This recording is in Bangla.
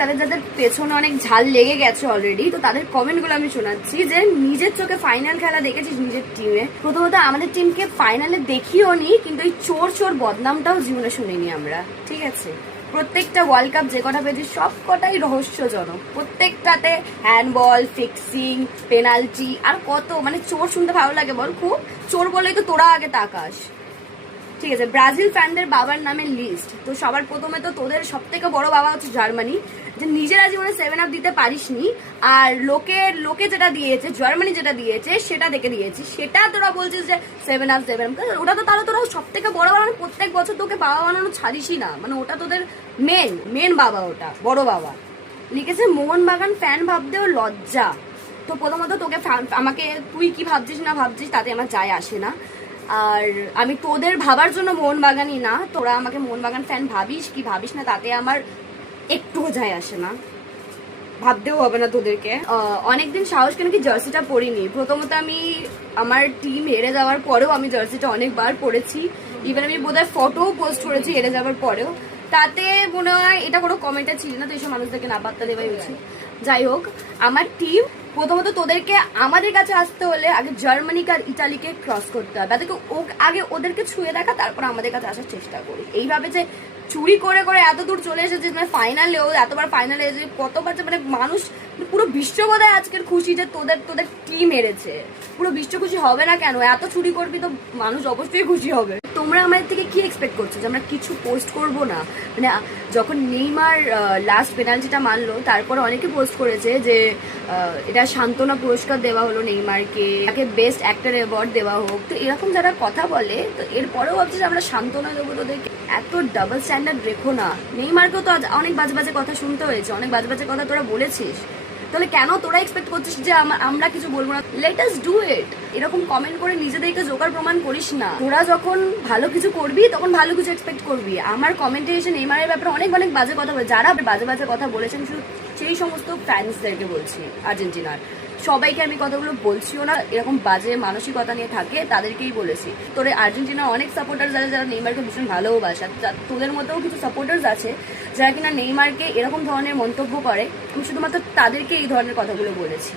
যাদের যাদের পেছনে অনেক ঝাল লেগে গেছে অলরেডি, তো তাদের কমেন্টগুলো আমি শোনাচ্ছি যে নিজের চোখে ফাইনাল খেলা দেখেছিস নিজের টিমে। প্রথমত আমাদের টিমকে ফাইনালে দেখিও নি, কিন্তু এই চোর চোর বদনামটাও জীবনে শুনিনি আমরা, ঠিক আছে? প্রত্যেকটা ওয়ার্ল্ড কাপ যে কটা পেয়েছি সব কটাই রহস্যজনক, প্রত্যেকটাতে হ্যান্ডবল, ফিক্সিং, পেনাল্টি, আর কত মানে চোর শুনতে ভালো লাগে বল খুব। চোর বলেই তো তোরা আগে তাকাস, ঠিক আছে? ব্রাজিল ফ্যানদের বাবার নামে লিস্ট, তো সবার প্রথমে তো তোদের সব থেকে বড় বাবা হচ্ছে জার্মানি, যে নিজেরা জীবনে 7 আপ দিতে পারিসনি, আর লোকে যেটা দিয়েছে, জার্মানি যেটা দিয়েছে সেটা দেখে দিয়েছি, সেটা তোরা বলছিস যে 7 আপ ওটা তো তাহলে তোরা সব থেকে বড় বাবা, প্রত্যেক বছর তোকে বাবা বানানো ছাড়িসই না, মানে ওটা তোদের মেন বাবা, ওটা বড় বাবা। লিখেছে মোহনবাগান ফ্যান ভাবতেও লজ্জা। তো প্রথমত তোকে আমাকে তুই কি ভাবছিস না ভাবছিস তাতে আমার যায় আসে না, আর আমি তোদের ভাবার জন্য মোহনবাগানই না, তোরা আমাকে মোহনবাগান ফ্যান ভাবিস কি ভাবিস না তাতে আমার একটুও যায় আসে না, ভাবতেও হবে না তোদেরকে। অনেকদিন সাহস কেন কি জার্সিটা পরিনি। প্রথমত আমি আমার টিম হেরে যাওয়ার পরেও আমি জার্সিটা অনেকবার পরেছি, ইভেন আমি বোধহয় ফটোও পোস্ট করেছি হেরে যাওয়ার পরেও, তাতে মনে হয় এটা কোনো কমেন্টে ছিল না, তো এইসব মানুষদেরকে না পাত্তা দেওয়াই উচিত। যাই হোক, আমার টিম প্রথমত তোদেরকে আমাদের কাছে আসতে হলে আগে জার্মানিকে আর ইটালিকে ক্রস করতে হবে, আগে ওদেরকে ছুঁয়ে দেখা, তারপর আমাদের কাছে আসার চেষ্টা করি। এইভাবে যে চুরি করে করে এত দূর চলে এসেছে, মানে ফাইনালেও এতবার ফাইনালে এসে কতবার যে মানে মানুষ, পুরো বিশ্ব বোধহয় আজকের খুশি যে তোদের টিম হেরেছে। পুরো বিশ্ব খুশি হবে না কেন? এত চুরি করবি তো মানুষ অবশ্যই খুশি হবে। তোমরা আমাদের থেকে কি এক্সপেক্ট করছো যে আমরা কিছু পোস্ট করব না? মানে যখন নেইমার লাস্ট পেনাল্টিটা মারলো, তারপর অনেকে পোস্ট করেছে যে এটা সান্ত্বনা পুরস্কার দেওয়া হলো নেইমারকে, তাকে বেস্ট অ্যাক্টর অ্যাওয়ার্ড দেওয়া হোক। তো এরকম যারা কথা বলে, তো এরপরেও ভাবছি যে আমরা সান্ত্বনা দেবো তোদেরকে। এত ডাবল স্ট্যান্ডার্ড রেখো না। নেইমারকেও তো অনেক বাজে বাজে কথা শুনতে হয়েছে, অনেক বাজে বাজে কথা তোরা বলেছিস, তাহলে কেন তোরা এক্সপেক্ট করছিস যে আমরা কিছু বলবো না? Let us do it. এরকম কমেন্ট করে নিজেদেরকে জোকার প্রমাণ করিস না। তোরা যখন ভালো কিছু করবি তখন ভালো কিছু এক্সপেক্ট করবি। আমার কমেন্টে এসে নেইমারের ব্যাপারে অনেক অনেক বাজে কথা বলে, যারা বাজে বাজে কথা বলেছেন শুধু সেই সমস্ত ফ্যান্সদেরকে বলছি, আর্জেন্টিনার সবাইকে আমি কথাগুলো বলছিও না, এরকম বাজে মানসিকতা নিয়ে থাকে তাদেরকেই বলেছি। তোর আর্জেন্টিনার অনেক সাপোর্টার্স আছে যারা নেইমারকে ভীষণ ভালোবাসে, তোদের মধ্যেও কিছু সাপোর্টার্স আছে যারা কিনা নেইমারকে এরকম ধরনের মন্তব্য করে। আমি শুধুমাত্র তাদেরকে এই ধরনের কথাগুলো বলেছি।